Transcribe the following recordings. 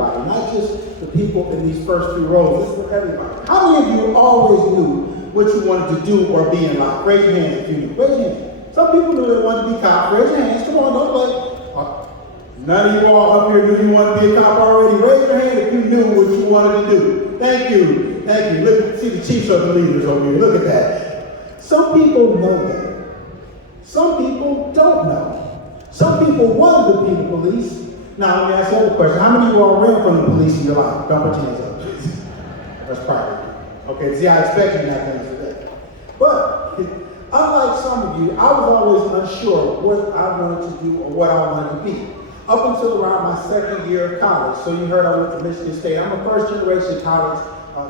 everybody, not just the people in these first few rows. This is for everybody. How many of you always knew what you wanted to do or be in life? Raise your hands if you knew. Raise your hands. Some people knew they wanted to be cops. Raise your hands. Come on, don't play. None of you all up here knew you wanted to be a cop already. Raise your hand if you knew what you wanted to do. Thank you. Thank you. Look, see the chiefs are the leaders over here. Look at that. Some people know that. Some people don't know. Some people wanted to be the police. Now, let me ask you another question. How many of you all ran from the police in your life? Don't put your hands up. That's private. Okay, see, I expect you not to answer that. But, unlike some of you, I was always unsure what I wanted to do or what I wanted to be. Up until around my second year of college. So you heard I went to Michigan State. I'm a first generation college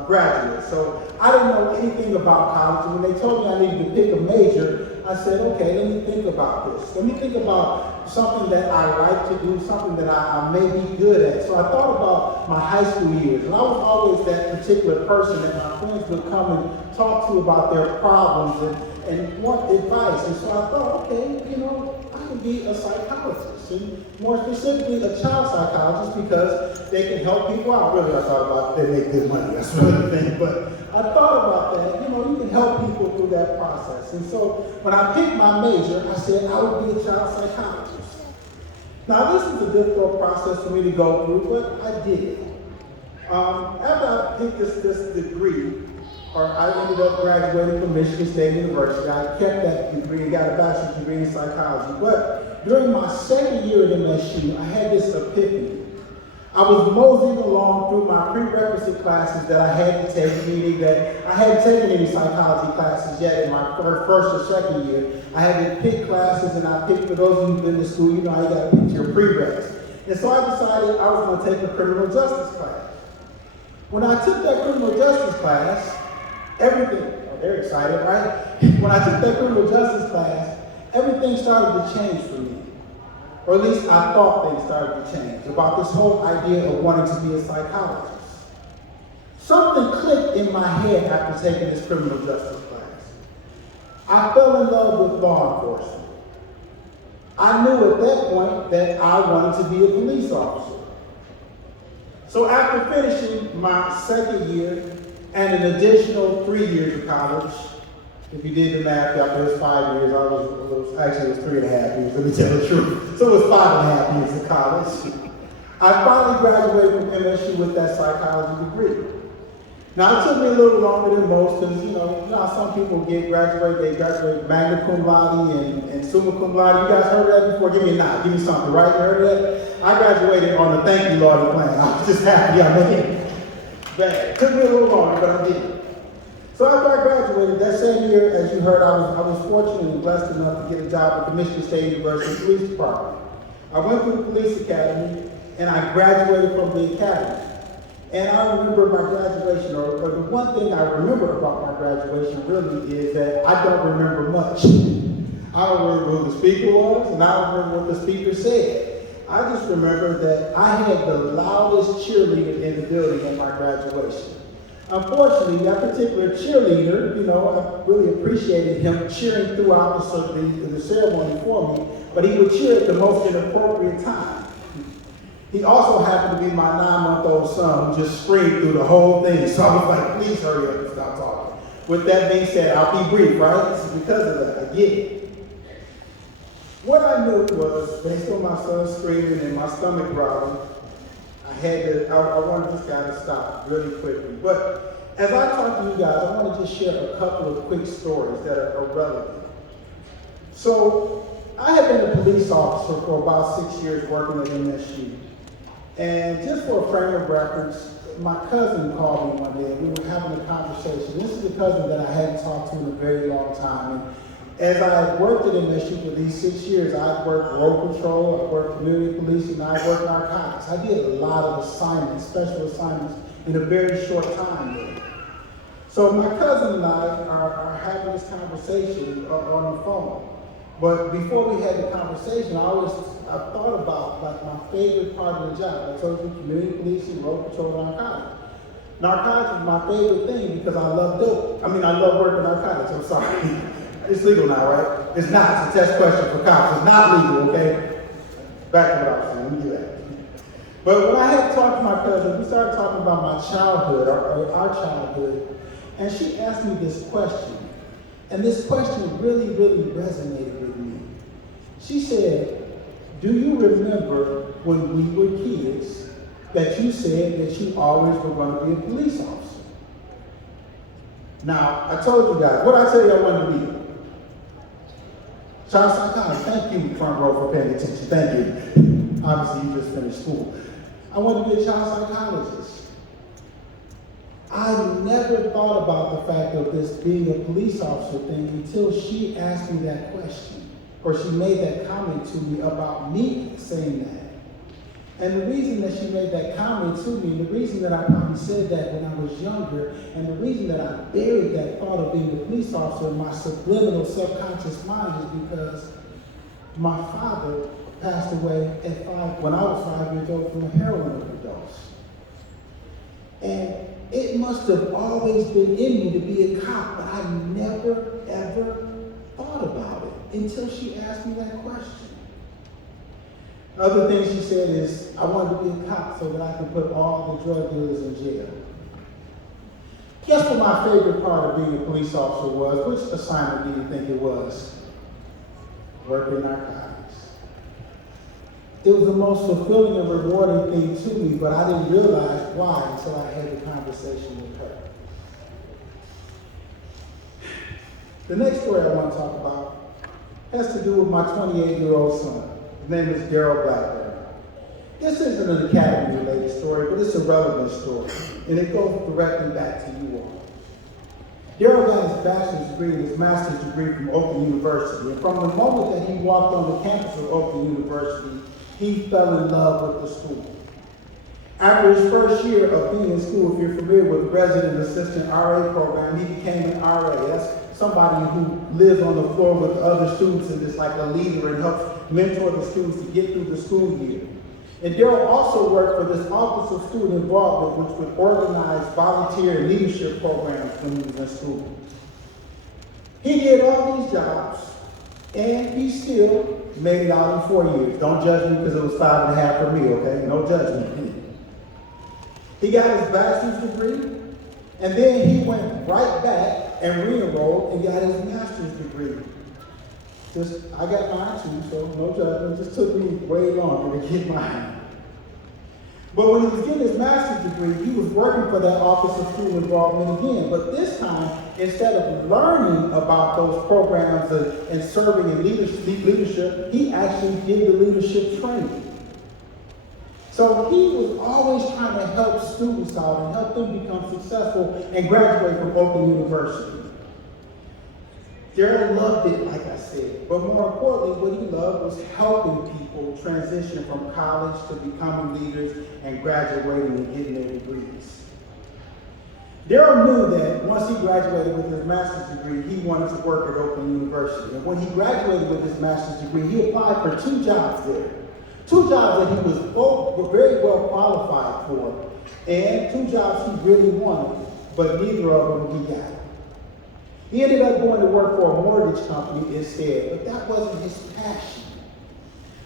graduate. So I didn't know anything about college. And when they told me I needed to pick a major, I said, okay, let me think about this. Let me think about something that I like to do, something that I may be good at. So I thought about my high school years. And I was always that particular person that my friends would come and talk to about their problems and want advice. And so I thought, okay, I can be a psychologist. And more specifically, a child psychologist because they can help people out. Really, I thought about they make good money. That's another thing. But I thought about that. You can help people through that process. And so when I picked my major, I said I would be a child psychologist. Now, this is a difficult process for me to go through, but I did it. After I picked this degree, I ended up graduating from Michigan State University. I kept that degree and got a bachelor's degree in psychology. But during my second year at MSU, I had this epiphany. I was moseying along through my prerequisite classes that I had to take, meaning that I hadn't taken any psychology classes yet in my first or second year. I had to pick classes, and I picked, for those of you who've been to school, you got to pick your prereqs. And so I decided I was going to take a criminal justice class. When I took that criminal justice class, everything, they're excited, right? When I took that criminal justice class, everything started to change for me. Or at least I thought things started to change about this whole idea of wanting to be a psychologist. Something clicked in my head after taking this criminal justice class. I fell in love with law enforcement. I knew at that point that I wanted to be a police officer. So after finishing my second year and an additional 3 years of college, if you did the math, after it was 5 years, it was 3.5 years, let me tell the truth. So it was 5.5 years of college. I finally graduated from MSU with that psychology degree. Now, it took me a little longer than most, because, some people they graduate magna cum laude and summa cum laude. You guys heard of that before? Give me a nod, give me something, right? You heard of that? I graduated on the thank you, Lord, plan. I was just happy I made it. It took me a little longer, but I did it. So after I graduated, that same year, as you heard, I was fortunate and blessed enough to get a job at the Michigan State University Police Department. I went through the police academy, and I graduated from the academy. And I remember my graduation, or the one thing I remember about my graduation really is that I don't remember much. I don't remember who the speaker was, and I don't remember what the speaker said. I just remember that I had the loudest cheerleader in the building at my graduation. Unfortunately, that particular cheerleader, I really appreciated him cheering throughout the ceremony for me, but he would cheer at the most inappropriate time. He also happened to be my 9-month-old son who just screamed through the whole thing. So I was like, please hurry up and stop talking. With that being said, I'll be brief, right? This is because of that. I get it. What I knew was, based on my son screaming and my stomach growling, I wanted this guy to stop really quickly. But as I talk to you guys, I want to just share a couple of quick stories that are relevant. So I had been a police officer for about 6 years working at MSU. And just for a frame of reference, my cousin called me one day and we were having a conversation. This is a cousin that I hadn't talked to in a very long time. And as I had worked at MSU for these 6 years, I worked road patrol, I worked community policing, I worked narcotics. I did a lot of assignments, special assignments, in a very short time. So my cousin and I are having this conversation on the phone. But before we had the conversation, I thought about my favorite part of the job. I told you, community policing, road patrol, narcotics. Narcotics is my favorite thing because I love dope. I love working narcotics, I'm sorry. It's legal now, right? It's not. It's a test question for cops. It's not legal, okay? Back to what I was saying. Let me do that. But when I had talked to my started talking about my childhood, or our childhood, and she asked me this question. And this question really, really resonated with me. She said, do you remember when we were kids that you said that you always were going to be a police officer? Now, I told you guys, what did I tell you I wanted to be? Child psychologist. Thank you, front row, for paying attention. Thank you. Obviously, you just finished school. I wanted to be a child psychologist. I never thought about the fact of this being a police officer thing until she asked me that question, or she made that comment to me about me saying that. And the reason that she made that comment to me, and the reason that I probably said that when I was younger, and the reason that I buried that thought of being a police officer in my subliminal subconscious mind is because my father passed away when I was 5 years old from a heroin overdose. And it must have always been in me to be a cop, but I never, ever thought about it until she asked me that question. Other things she said is, I wanted to be a cop so that I could put all the drug dealers in jail. Guess what my favorite part of being a police officer was? Which assignment do you think it was? Working narcotics. It was the most fulfilling and rewarding thing to me, but I didn't realize why until I had the conversation with her. The next story I want to talk about has to do with my 28-year-old son. His name is Darrell Blackburn. This isn't an academy-related story, but it's a relevant story, and it goes directly back to you all. Darrell got his bachelor's degree and his master's degree from Oakland University, and from the moment that he walked on the campus of Oakland University, he fell in love with the school. After his first year of being in school, if you're familiar with the resident assistant RA program, he became an RA. That's somebody who lives on the floor with the other students and is like a leader and helps mentor the students to get through the school year. And Darrell also worked for this Office of Student Involvement, which would organize volunteer and leadership programs when he was in school. He did all these jobs, and he still made it out in 4 years. Don't judge me because it was 5.5 for me, okay? No judgment. He got his bachelor's degree, and then he went right back and re-enrolled and got his master's degree. I got mine too, so no judgment. It just took me way longer to get mine. But when he was getting his master's degree, he was working for that Office of Student Involvement again. But this time, instead of learning about those programs and serving in leadership, he actually did the leadership training. So he was always trying to help students out and help them become successful and graduate from Oakland University. Darrell loved it, like I said, but more importantly, what he loved was helping people transition from college to becoming leaders and graduating and getting their degrees. Darrell knew that once he graduated with his master's degree, he wanted to work at Oakland University. And when he graduated with his master's degree, he applied for 2 jobs there. 2 jobs that he was both very well qualified for, and 2 jobs he really wanted, but neither of them he got. He ended up going to work for a mortgage company instead, but that wasn't his passion.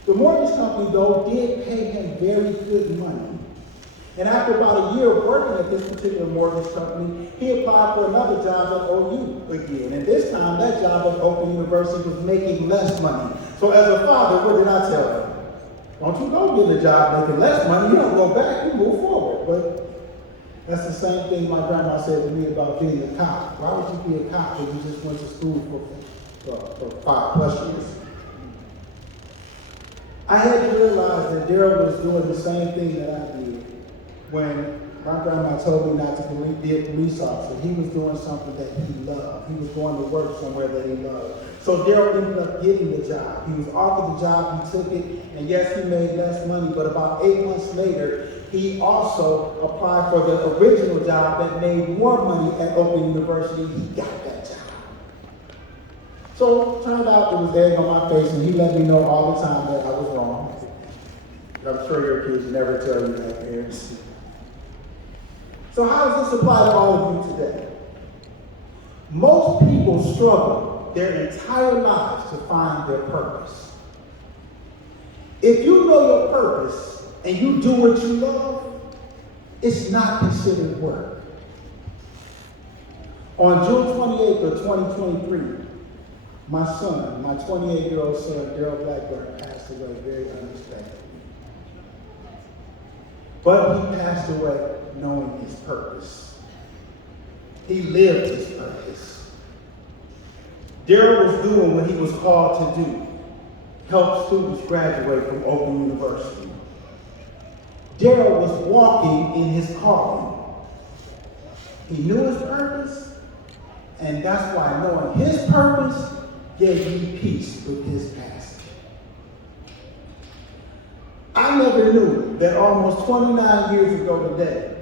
The mortgage company, though, did pay him very good money. And after about a year of working at this particular mortgage company, he applied for another job at OU again. And this time, that job at Oakland University was making less money. So as a father, what did I tell him? Don't you go get a job making less money. You don't go back, you move forward. But that's the same thing my grandma said to me about being a cop. Why would you be a cop when you just went to school for 5+ years? I had to realize that Darrell was doing the same thing that I did when my grandma told me not to be a police officer. He was doing something that he loved. He was going to work somewhere that he loved. So Darrell ended up getting the job. He was offered the job, he took it, and yes, he made less money, but about 8 months later, he also applied for the original job that made more money at Oakland University. He got that job. So it turned out it was egg on my face, and he let me know all the time that I was wrong. I'm sure your kids never tell you that, parents. So how does this apply to all of you today? Most people struggle their entire lives to find their purpose. If you know your purpose and you do what you love, it's not considered work. On June 28th of 2023, my son, my 28-year-old son, Darrell Blackburn, passed away very unexpectedly. But he passed away knowing his purpose. He lived his purpose. Darrell was doing what he was called to do, help students graduate from Oakland University. Darrell was walking in his calling. He knew his purpose, and that's why knowing his purpose gave me peace with his passing. I never knew that almost 29 years ago today,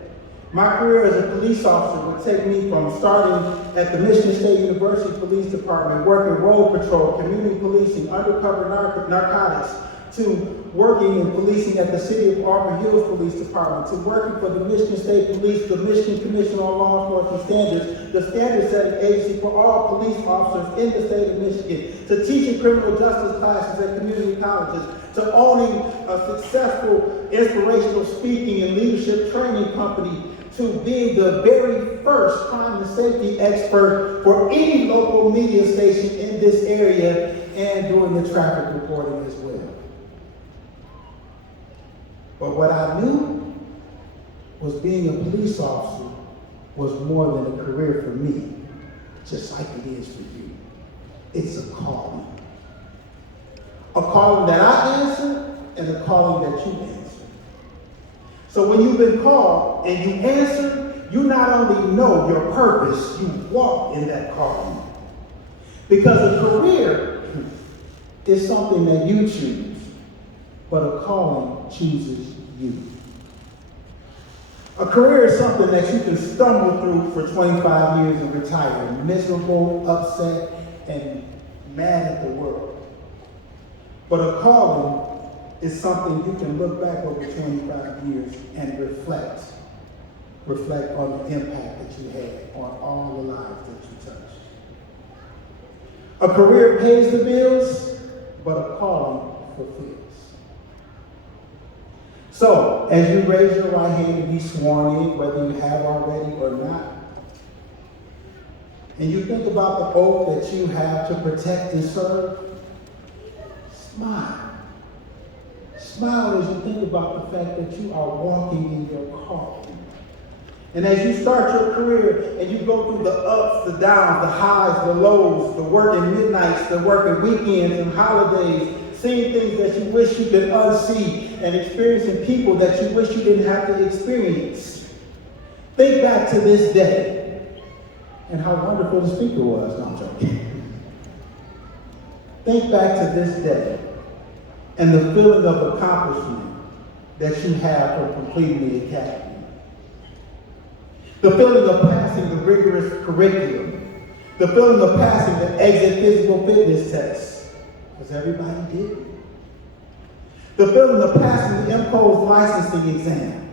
my career as a police officer would take me from starting at the Michigan State University Police Department, working road patrol, community policing, undercover narcotics, to working in policing at the City of Auburn Hills Police Department, to working for the Michigan State Police, the Michigan Commission on Law Enforcement Standards, the standard-setting agency for all police officers in the state of Michigan, to teaching criminal justice classes at community colleges, to owning a successful inspirational speaking and leadership training company, to being the very first crime and safety expert for any local media station in this area and doing the traffic reporting as well. But what I knew was being a police officer was more than a career for me, just like it is for you. It's a calling. A calling that I answer and a calling that you answer. So when you've been called and you answer, you not only know your purpose, you walk in that calling. Because a career is something that you choose, but a calling chooses you. A career is something that you can stumble through for 25 years and retire, miserable, upset, and mad at the world. But a calling is something you can look back over 25 years and reflect on the impact that you had on all the lives that you touched. A career pays the bills, but a calling fulfills. So, as you raise your right hand to be sworn in, whether you have already or not, and you think about the oath that you have to protect and serve, smile. Smile as you think about the fact that you are walking in your calling. And as you start your career and you go through the ups, the downs, the highs, the lows, the working midnights, the working weekends and holidays, seeing things that you wish you could unsee and experiencing people that you wish you didn't have to experience. Think back to this day and how wonderful the speaker was. No, I'm joking. Think back to this day and the feeling of accomplishment that you have from completing the academy. The feeling of passing the rigorous curriculum. The feeling of passing the exit physical fitness test, because everybody did it. The feeling of passing the imposed licensing exam.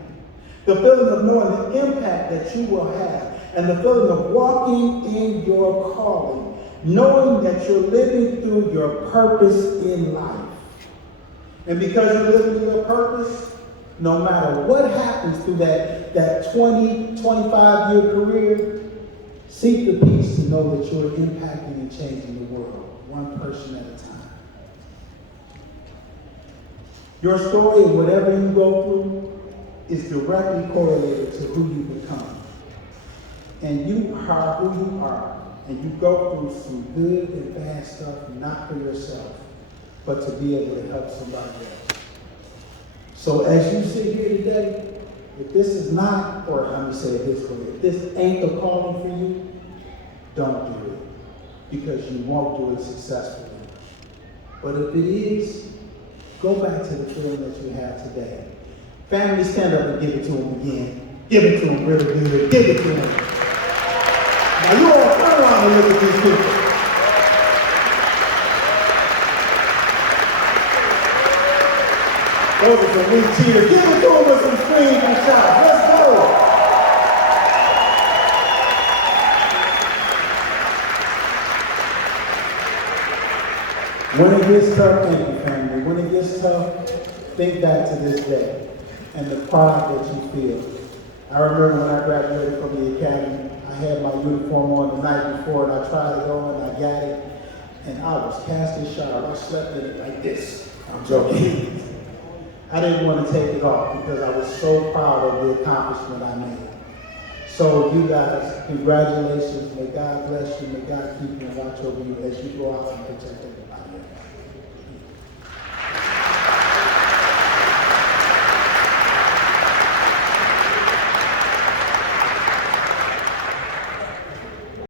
The feeling of knowing the impact that you will have. And the feeling of walking in your calling, knowing that you're living through your purpose in life. And because you're living your purpose, no matter what happens through that 20, 25-year career, seek the peace to know that you're impacting and changing the world, one person at a time. Your story and whatever you go through is directly correlated to who you become. And you are who you are, and you go through some good and bad stuff, not for yourself, but to be able to help somebody else. So as you sit here today, if this is not, or let me say it this way, if this ain't the calling for you, don't do it, because you won't do it successfully. But if it is, go back to the feeling that you have today. Family, stand up and give it to them again. Give it to them really good. Give it to them. Now you all turn around and look at these people. Those are some weak cheers. Give it to them with some screams and shouts. Let's go. When it gets tough, thank you, family. When it gets tough, think back to this day and the pride that you feel I remember when I graduated from the academy, I had my uniform on the night before, and I tried it on, and I got it, and I was casting shower. I slept in it like this. I'm joking. I didn't want to take it off because I was so proud of the accomplishment I made. So you guys, congratulations. May God bless you. May God keep you and watch over you as you go out and protect everybody else.